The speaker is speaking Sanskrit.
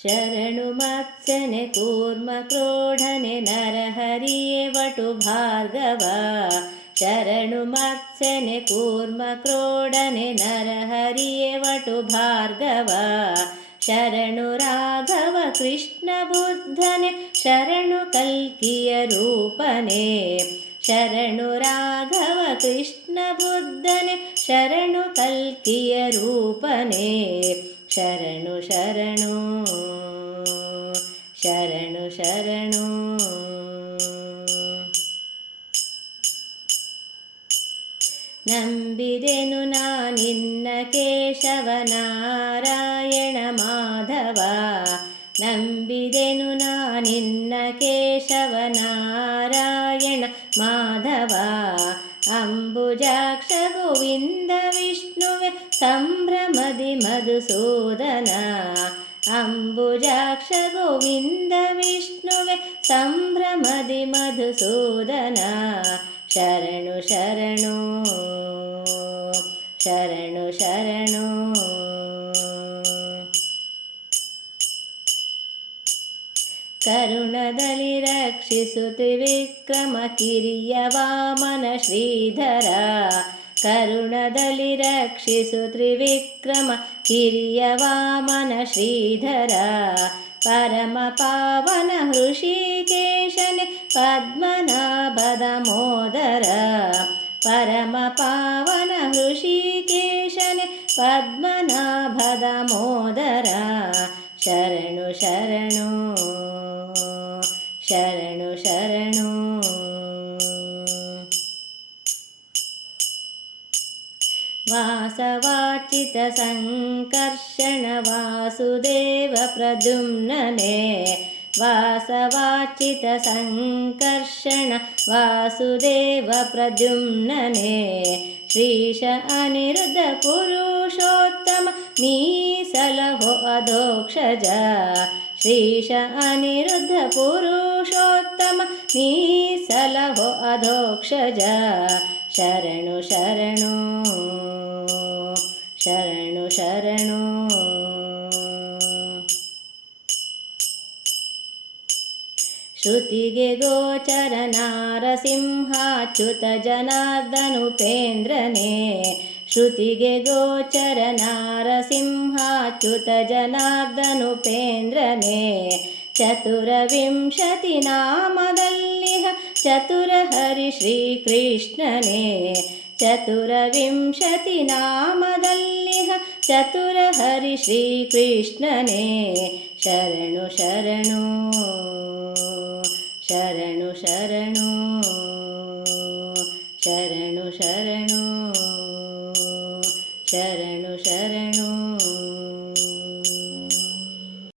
ಶರಣು ಮತ್ಸನೆ ಕೂರ್ಮ ಕ್ರೋಢನೆ ನರಹರಿಯೇ ವಟು ಭಾರ್ಗವ. ಶರಣು ಮತ್ಸನೆ ಕೂರ್ಮ ಕ್ರೋಢನೆ ನರಹರಿಯೇ ವಟು ಭಾರ್ಗವ. ಶರಣು ರಾಘವ ಕೃಷ್ಣ ಬುದ್ಧನೆ, ಶರಣು ಕಲ್ಕಿಯ ರೂಪನೆ. ಶರಣು ರಾಘವ ಕೃಷ್ಣ ಬುದ್ಧನೆ, ಶರಣು ಕಲ್ಕಿಯ ರೂಪನೆ. ಶರಣು ಶರಣು ಶರಣು ಶರಣು. ನಂಬಿದೆನು ನಾನಿನ್ನ ಕೇಶವ ನಾರಾಯಣ ಮಾಧವ. ನಂಬಿದೆನು ನಾನಿನ್ನ ಕೇಶವ ನಾರಾಯಣ ಮಾಧವ. ಅಂಬುಜಾಕ್ಷ सम्भ्रमदि मधुसूदन। अम्बुजाक्ष गोविन्दविष्णुवे सम्भ्रमदि संभ्रमदि मधुसूदन। शरणु शरणो शरणु शरणो। करुणदलि रक्षिसुति विक्रम किरिय वामन श्रीधरा। ಕರುಣದಲ್ಲಿ ರಕ್ಷಿಸು ತ್ರಿವಿಕ್ರಮ, ಕಿರಿಯ ವಾಮನ ಶ್ರೀಧರ. ಪರಮ ಪಾವನ ಹೃಷಿಕೇಶನೆ, ಪದ್ಮನಾಭದ ಮೋದರ. ಪರಮ ಪಾವನ ಹೃಷಿಕೇಶನೆ, ಪದ್ಮನಾಭದ ಮೋದರ. ಶರಣು ಶರಣು. सवाचितसङ्कर्षण वासुदेव प्रद्युम्नने वासवाचित वासुदेव प्रद्युम्नने श्रीश अनिरुद्ध मीसलहो अधोक्षज। श्रीश अनिरुद्ध पुरुषोत्तम मीसलहो अधोक्ष शरणु शरण। शरणशरण श्रुतिगे गोचरनारसिंहाच्युतजनार्दनुपेन्द्रने श्रुतिगे गोचरनारसिंहाच्युत जनार्दनुपेन्द्रने चतुर्विंशतिनामदल् ಜನಾರ್ದನುಪೇಂದ್ರನೇ ಚತುರವಿಂಶತಿ ನಾಮದಲ್ಲಿಹ ಚತುರ ಹರಿ ಶ್ರೀಕೃಷ್ಣನೇ ಚತುರವಿಂಶತಿ ನಾಮದಲ್ಲಿಹ ಚತುರ ಹರಿ ಶ್ರೀಕೃಷ್ಣನೇ ಶರಣು ಶರಣು ಶರಣು ಶರಣು ಶರಣು ಶರಣು ಶರಣು ಶರಣು